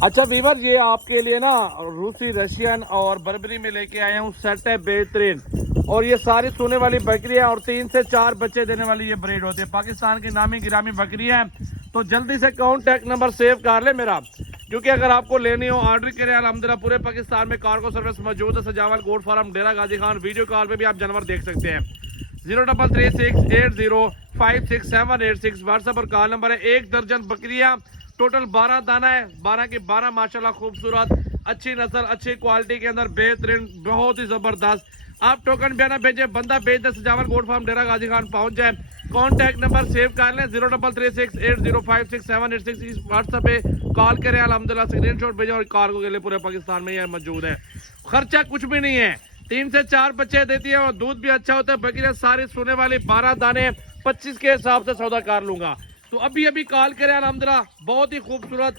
अच्छा वीवर, ये आपके लिए ना रूसी, रशियन और बर्बरी में लेके आया हूँ सेट है बेहतरीन। और ये सारी सोने वाली बकरी है और 3 से 4 बच्चे देने वाली ये ब्रीड होती है। पाकिस्तान की नामी गिरामी बकरी है। तो जल्दी से कॉन्टैक्ट नंबर सेव कर ले मेरा, क्योंकि अगर आपको लेनी हो ऑर्डर करें। अल्हम्दुलिल्लाह पूरे पाकिस्तान में कार्गो सर्विस मौजूद है। सजावल गोट फार्म, डेरा गाजी खान। वीडियो कॉल पे भी आप जानवर देख सकते हैं। 0336805678 व्हाट्सएप और कॉल नंबर है। 1 दर्जन बकरियां, टोटल 12 दाना है। 12 के 12 माशाल्लाह खूबसूरत, अच्छी नस्ल, अच्छी क्वालिटी के अंदर बेहतरीन, बहुत ही जबरदस्त। आप टोकन भी ना भेजे, बंदा भेज दे, सजावल गोट फार्म, डेरा गाजी खान पहुंच जाए। कॉन्टैक्ट नंबर सेव कर लें 0336805678 इस व्हाट्सएप पे कॉल करें। अल्हम्दुलिल्लाह स्क्रीनशॉट भेजें और कार्गो के लिए पूरे पाकिस्तान में यह मौजूद है। खर्चा कुछ भी नहीं है, 3 से 4 बच्चे देती है और दूध भी अच्छा होता है। बकरियां सारी सोने वाली, 12 दाने, 25 के हिसाब से सौदा कर लूंगा। तो अभी अभी कॉल करें। अल्हम्दुलिल्लाह बहुत ही खूबसूरत